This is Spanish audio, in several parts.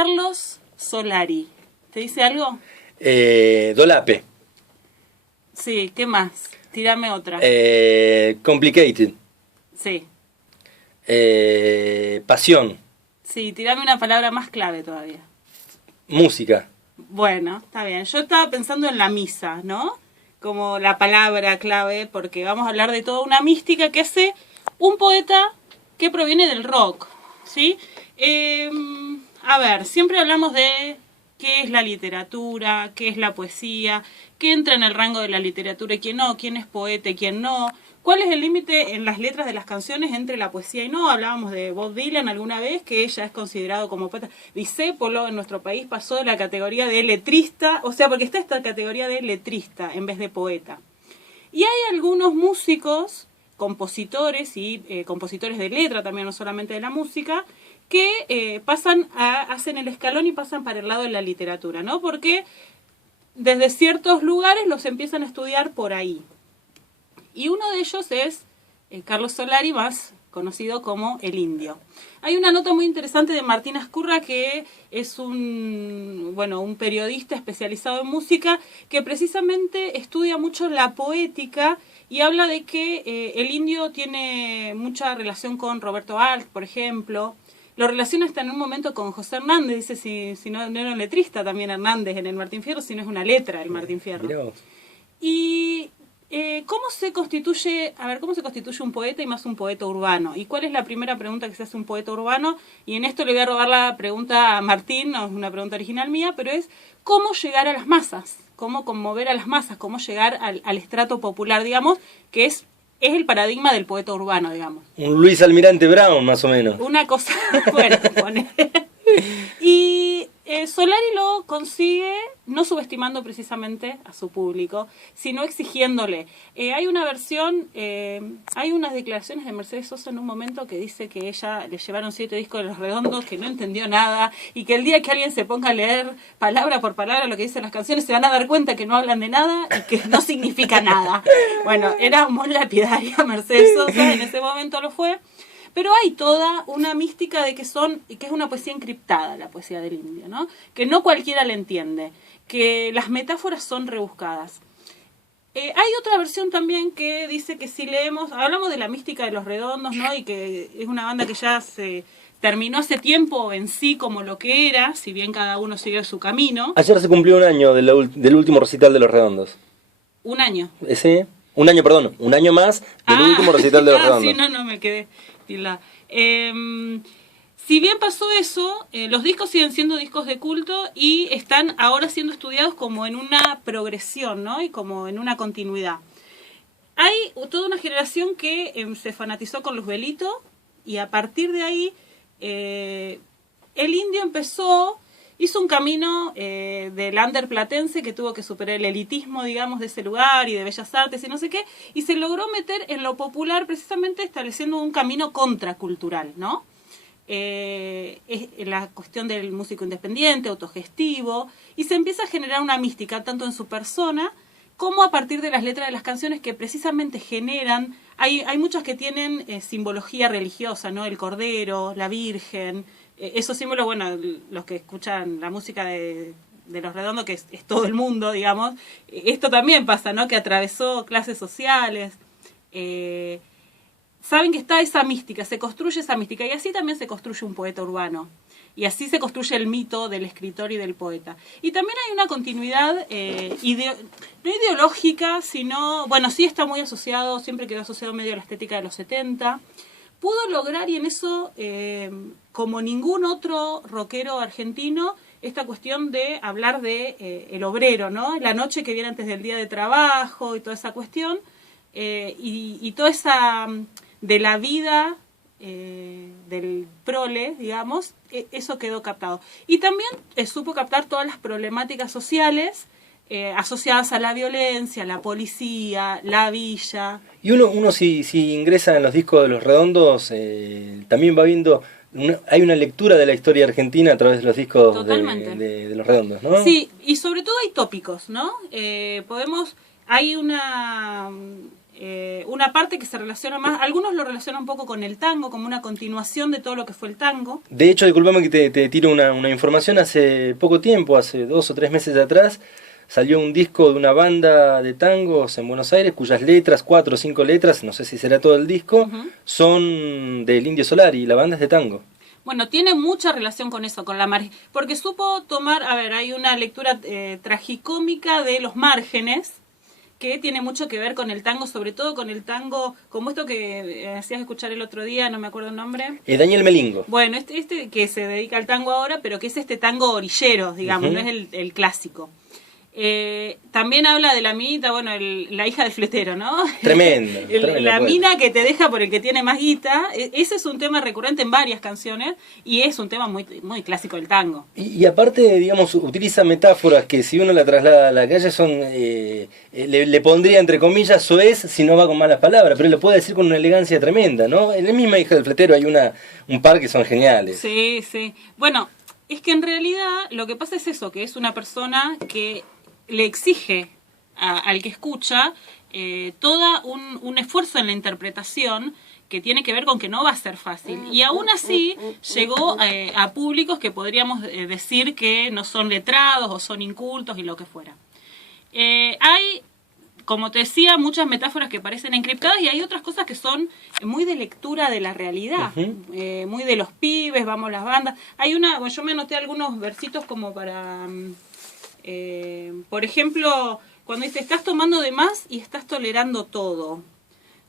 Carlos Solari. ¿Te dice algo? Dolape. Sí, ¿qué más? Tírame otra. Complicated. Sí. Pasión. Sí, tírame una palabra más clave todavía. Música. Bueno, está bien. Yo estaba pensando en la misa, ¿no? Como la palabra clave, porque vamos a hablar de toda una mística que hace un poeta que proviene del rock, ¿sí? A ver, siempre hablamos de qué es la literatura, qué es la poesía, qué entra en el rango de la literatura y quién no, quién es poeta y quién no. ¿Cuál es el límite en las letras de las canciones entre la poesía y no? Hablábamos de Bob Dylan alguna vez, que ella es considerado como poeta. Discépolo en nuestro país pasó de la categoría de letrista, o sea, porque está esta categoría de letrista en vez de poeta. Y hay algunos músicos, compositores y compositores de letra también, no solamente de la música, que hacen el escalón y pasan para el lado de la literatura, ¿no? Porque desde ciertos lugares los empiezan a estudiar por ahí. Y uno de ellos es Carlos Solari, más conocido como El Indio. Hay una nota muy interesante de Martín Azcurra, que es un periodista especializado en música, que precisamente estudia mucho la poética y habla de que El Indio tiene mucha relación con Roberto Alt, por ejemplo. Lo relaciona hasta en un momento con José Hernández, dice si no era un letrista también Hernández en el Martín Fierro, si no es una letra el Martín Fierro. Y ¿cómo se constituye un poeta y más un poeta urbano? ¿Y cuál es la primera pregunta que se hace un poeta urbano? Y en esto le voy a robar la pregunta a Martín, no es una pregunta original mía, pero es ¿cómo llegar a las masas? ¿Cómo conmover a las masas? ¿Cómo llegar al estrato popular, digamos, que es el paradigma del poeta urbano, digamos? Un Luis Almirante Brown, más o menos. Una cosa, bueno, Y Solari lo consigue no subestimando precisamente a su público, sino exigiéndole. Hay una versión, hay unas declaraciones de Mercedes Sosa en un momento que dice que ella le llevaron 7 discos de Los Redondos, que no entendió nada, y que el día que alguien se ponga a leer palabra por palabra lo que dicen las canciones, se van a dar cuenta que no hablan de nada y que no significa nada. Bueno, era muy lapidaria Mercedes Sosa, en ese momento lo fue. Pero hay toda una mística de que es una poesía encriptada, la poesía del Indio, ¿no? Que no cualquiera la entiende, que las metáforas son rebuscadas. Hay otra versión también que dice que si leemos, hablamos de la mística de Los Redondos, ¿no? Y que es una banda que ya se terminó hace tiempo en sí como lo que era, si bien cada uno siguió su camino. Ayer se cumplió un año del último recital de Los Redondos. ¿Un año? ¿Ese? Un año más del último recital de Los Redondos. Sí, no me quedé. Si bien pasó eso, los discos siguen siendo discos de culto y están ahora siendo estudiados como en una progresión, ¿no? Y como en una continuidad. Hay toda una generación que se fanatizó con Luzbelito y a partir de ahí el Indio hizo un camino del under platense que tuvo que superar el elitismo, digamos, de ese lugar y de Bellas Artes y no sé qué, y se logró meter en lo popular precisamente estableciendo un camino contracultural, ¿no? Es la cuestión del músico independiente, autogestivo, y se empieza a generar una mística tanto en su persona como a partir de las letras de las canciones que precisamente generan, hay muchas que tienen simbología religiosa, ¿no? El Cordero, la Virgen. Esos símbolos, bueno, los que escuchan la música de Los Redondos, que es todo el mundo, digamos, esto también pasa, ¿no? Que atravesó clases sociales. Saben que está esa mística, se construye esa mística, y así también se construye un poeta urbano. Y así se construye el mito del escritor y del poeta. Y también hay una continuidad, no ideológica, sino, bueno, sí está muy asociado, siempre quedó asociado medio a la estética de los 70. Pudo lograr, y en eso, como ningún otro rockero argentino, esta cuestión de hablar de el obrero, ¿no? La noche que viene antes del día de trabajo y toda esa cuestión, y toda esa de la vida del prole, digamos, eso quedó captado. Y también supo captar todas las problemáticas sociales asociadas a la violencia, la policía, la villa. Y uno si ingresa en los discos de Los Redondos, también va viendo, hay una lectura de la historia argentina a través de los discos de Los Redondos, ¿no? Sí, y sobre todo hay tópicos, ¿no? Hay una parte que se relaciona más, algunos lo relacionan un poco con el tango, como una continuación de todo lo que fue el tango. De hecho, disculpame que te tiro una información, hace poco tiempo, hace 2 o 3 meses atrás, salió un disco de una banda de tangos en Buenos Aires, cuyas letras, 4 o 5 letras, no sé si será todo el disco, son del Indio Solari, y la banda es de tango. Bueno, tiene mucha relación con eso, con la margen, porque supo tomar, a ver, hay una lectura tragicómica de los márgenes, que tiene mucho que ver con el tango, sobre todo con el tango, como esto que hacías escuchar el otro día, no me acuerdo el nombre. Daniel Melingo. Bueno, este que se dedica al tango ahora, pero que es este tango orillero, digamos, no es el clásico. También habla de la minita, bueno, la hija del fletero, ¿no? Tremendo. La mina que te deja por el que tiene más guita. Ese es un tema recurrente en varias canciones y es un tema muy, muy clásico del tango. Y aparte, digamos, utiliza metáforas que si uno la traslada a la calle son, le pondría entre comillas, soez si no va con malas palabras, pero lo puede decir con una elegancia tremenda, ¿no? En la misma hija del fletero hay un par que son geniales. Sí, sí. Bueno, es que en realidad lo que pasa es eso, que es una persona que le exige al que escucha todo un esfuerzo en la interpretación que tiene que ver con que no va a ser fácil. Y aún así llegó a públicos que podríamos decir que no son letrados o son incultos y lo que fuera. Hay, como te decía, muchas metáforas que parecen encriptadas y hay otras cosas que son muy de lectura de la realidad, muy de los pibes, vamos las bandas. Hay bueno, yo me anoté algunos versitos como para... por ejemplo, cuando dice, estás tomando de más y estás tolerando todo.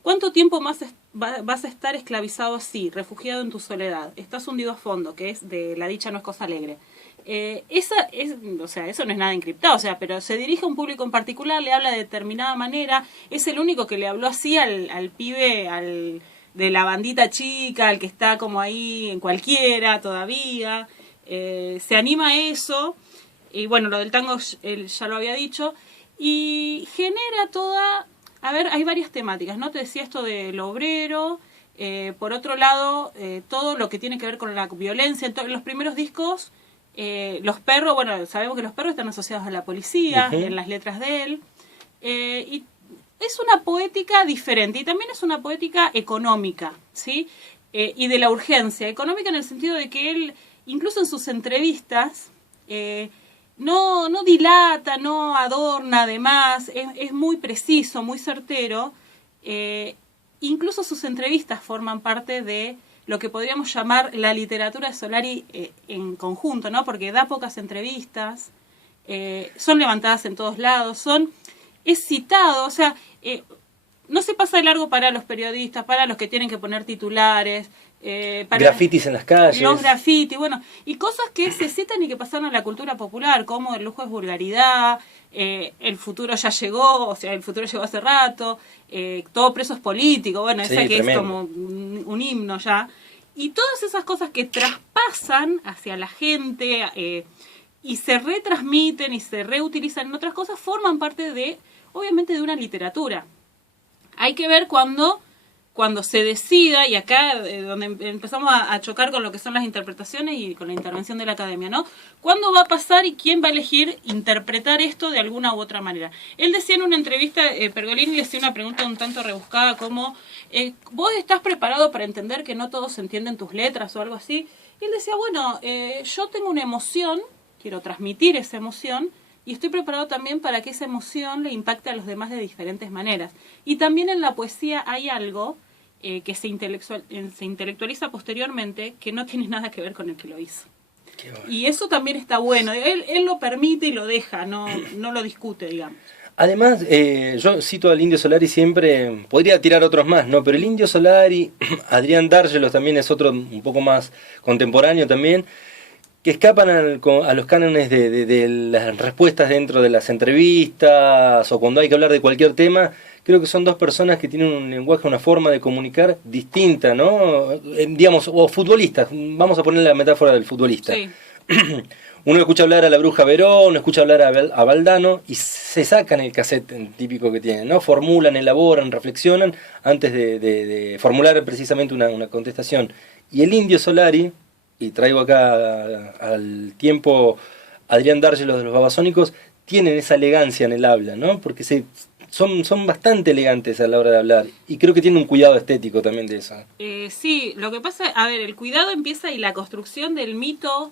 ¿Cuánto tiempo más vas a estar esclavizado así, refugiado en tu soledad? Estás hundido a fondo, que es de la dicha no es cosa alegre. O sea, eso no es nada encriptado, o sea, pero se dirige a un público en particular, le habla de determinada manera, es el único que le habló así al pibe, de la bandita chica, al que está como ahí en cualquiera todavía, se anima a eso. Y bueno, lo del tango él ya lo había dicho. Y genera toda... A ver, hay varias temáticas, ¿no? Te decía esto del obrero. Por otro lado, todo lo que tiene que ver con la violencia. En los primeros discos, los perros... Bueno, sabemos que los perros están asociados a la policía, en las letras de él. Y es una poética diferente. Y también es una poética económica, ¿sí? Y de la urgencia. Económica en el sentido de que él, incluso en sus entrevistas... No dilata, no adorna además, es muy preciso, muy certero. Incluso sus entrevistas forman parte de lo que podríamos llamar la literatura de Solari en conjunto, ¿no? Porque da pocas entrevistas, son levantadas en todos lados, es citado, o sea, no se pasa de largo para los periodistas, para los que tienen que poner titulares, grafitis en las calles. Los grafitis, bueno, y cosas que se citan y que pasaron a la cultura popular, como el lujo es vulgaridad, el futuro ya llegó, o sea, el futuro llegó hace rato, todo preso es político, bueno, esa que tremendo. Es como un himno ya. Y todas esas cosas que traspasan hacia la gente y se retransmiten y se reutilizan en otras cosas, forman parte de, obviamente, de una literatura. Hay que ver cuando se decida, y acá donde empezamos a chocar con lo que son las interpretaciones y con la intervención de la academia, ¿no? ¿Cuándo va a pasar y quién va a elegir interpretar esto de alguna u otra manera? Él decía en una entrevista, Pergolini le hacía una pregunta un tanto rebuscada como, ¿vos estás preparado para entender que no todos entienden tus letras o algo así? Y él decía, bueno, yo tengo una emoción, quiero transmitir esa emoción, y estoy preparado también para que esa emoción le impacte a los demás de diferentes maneras. Y también en la poesía hay algo que se intelectualiza posteriormente que no tiene nada que ver con el que lo hizo. Bueno. Y eso también está bueno. Él lo permite y lo deja, no lo discute, digamos. Además, yo cito al Indio Solari siempre, podría tirar otros más, ¿no? Pero el Indio Solari, Adrián Dárgelos también es otro un poco más contemporáneo también, que escapan a los cánones de las respuestas dentro de las entrevistas o cuando hay que hablar de cualquier tema. Creo que son dos personas que tienen un lenguaje, una forma de comunicar distinta, ¿no? Digamos, o futbolistas, vamos a poner la metáfora del futbolista. Sí. Uno escucha hablar a la Bruja Verón, uno escucha hablar a Valdano y se sacan el cassette típico que tienen, ¿no? Formulan, elaboran, reflexionan antes de formular precisamente una contestación. Y el Indio Solari, y traigo acá al tiempo Adrián Dárgelos de los Babasónicos, tienen esa elegancia en el habla, ¿no? Porque son bastante elegantes a la hora de hablar. Y creo que tienen un cuidado estético también de eso. Sí, lo que pasa, a ver, el cuidado empieza y la construcción del mito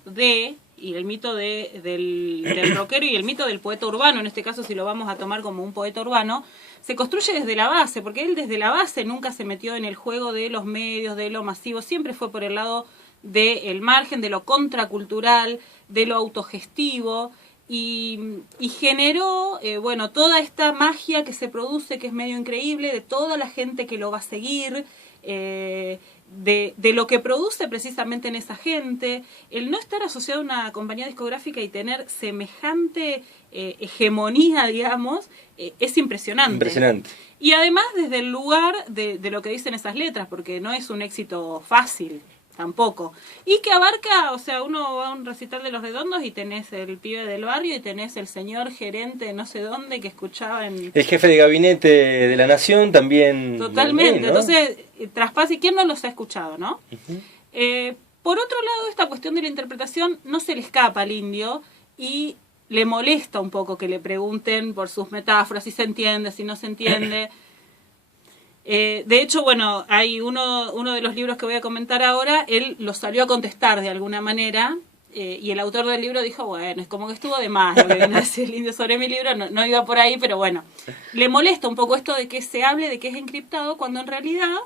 y el mito del rockero y el mito del poeta urbano, en este caso si lo vamos a tomar como un poeta urbano, se construye desde la base, porque él desde la base nunca se metió en el juego de los medios, de lo masivo, siempre fue por el lado del margen, de lo contracultural, de lo autogestivo, y generó, bueno, toda esta magia que se produce, que es medio increíble, de toda la gente que lo va a seguir, de lo que produce precisamente en esa gente, el no estar asociado a una compañía discográfica y tener semejante hegemonía, digamos, es impresionante. Impresionante. Y además desde el lugar de lo que dicen esas letras, porque no es un éxito fácil tampoco. Y que abarca, o sea, uno va a un recital de Los Redondos y tenés el pibe del barrio y tenés el señor gerente de no sé dónde que escuchaba en... El jefe de gabinete de la nación también. Totalmente, ¿no? Entonces traspasa, y quién no los ha escuchado, ¿no? Por otro lado, esta cuestión de la interpretación no se le escapa al Indio y le molesta un poco que le pregunten por sus metáforas, si se entiende, si no se entiende. De hecho, bueno, hay uno de los libros que voy a comentar ahora, él lo salió a contestar de alguna manera, y el autor del libro dijo, bueno, es como que estuvo de más lo que viene a decir el Indio sobre mi libro, no iba por ahí, pero bueno, le molesta un poco esto de que se hable de que es encriptado, cuando en realidad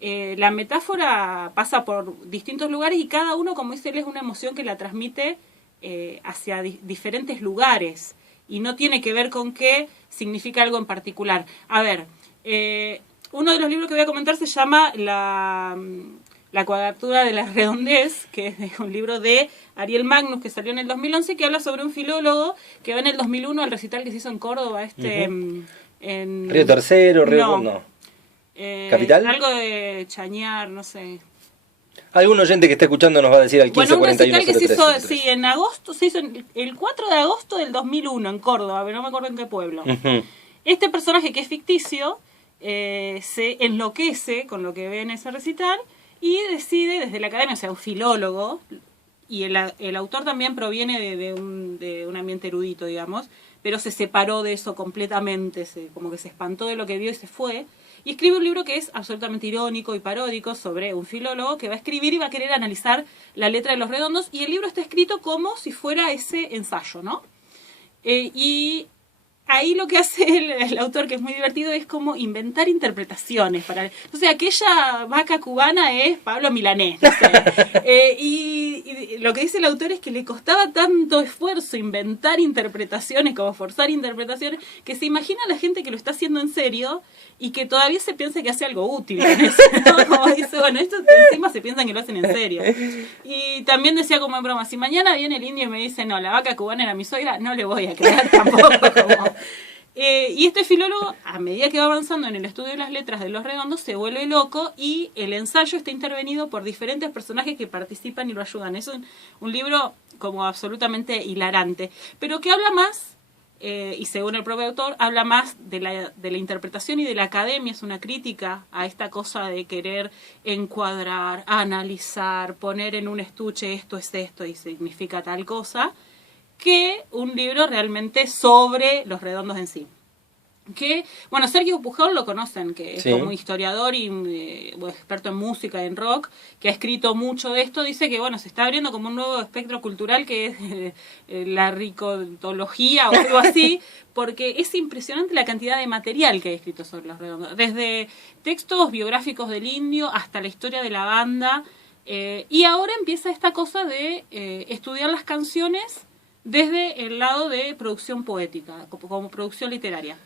la metáfora pasa por distintos lugares y cada uno, como dice él, es una emoción que la transmite hacia diferentes lugares y no tiene que ver con qué significa algo en particular. A ver, uno de los libros que voy a comentar se llama La cuadratura de la redondez, que es un libro de Ariel Magnus que salió en el 2011, que habla sobre un filólogo que va en el 2001 al recital que se hizo en Córdoba, en Río Tercero, Río... No. ¿Capital? Algo de Chañar, no sé. Algún oyente que esté escuchando nos va a decir al 1541. Bueno, un recital que se hizo, sí, en agosto, se hizo el 4 de agosto del 2001 en Córdoba, pero no me acuerdo en qué pueblo. Este personaje que es ficticio se enloquece con lo que ve en ese recital y decide desde la academia, o sea, un filólogo, y el autor también proviene de un ambiente erudito, digamos, pero se separó de eso completamente, como que se espantó de lo que vio y se fue, y escribe un libro que es absolutamente irónico y paródico sobre un filólogo que va a escribir y va a querer analizar la letra de Los Redondos, y el libro está escrito como si fuera ese ensayo, ¿no? Y ahí lo que hace el autor, que es muy divertido, es como inventar interpretaciones. Entonces, aquella vaca cubana es Pablo Milanés, no sé. Y lo que dice el autor es que le costaba tanto esfuerzo inventar interpretaciones, como forzar interpretaciones, que se imagina a la gente que lo está haciendo en serio y que todavía se piensa que hace algo útil con eso, ¿no? Como dice, bueno, esto encima se piensan que lo hacen en serio. Y también decía como en broma, si mañana viene el Indio y me dice, no, la vaca cubana era mi suegra, no le voy a creer tampoco. Y este filólogo, a medida que va avanzando en el estudio de las letras de Los Redondos, se vuelve loco y el ensayo está intervenido por diferentes personajes que participan y lo ayudan. Es un libro como absolutamente hilarante, pero que habla más, y según el propio autor, habla más de la interpretación y de la academia. Es una crítica a esta cosa de querer encuadrar, analizar, poner en un estuche esto es esto y significa tal cosa, que un libro realmente sobre Los Redondos en sí. Que, bueno, Sergio Pujol lo conocen, que es como historiador y experto en música y en rock, que ha escrito mucho de esto. Dice que, bueno, se está abriendo como un nuevo espectro cultural que es la ricotología o algo así, porque es impresionante la cantidad de material que ha escrito sobre Los Redondos, desde textos biográficos del Indio hasta la historia de la banda, y ahora empieza esta cosa de estudiar las canciones desde el lado de producción poética, como producción literaria.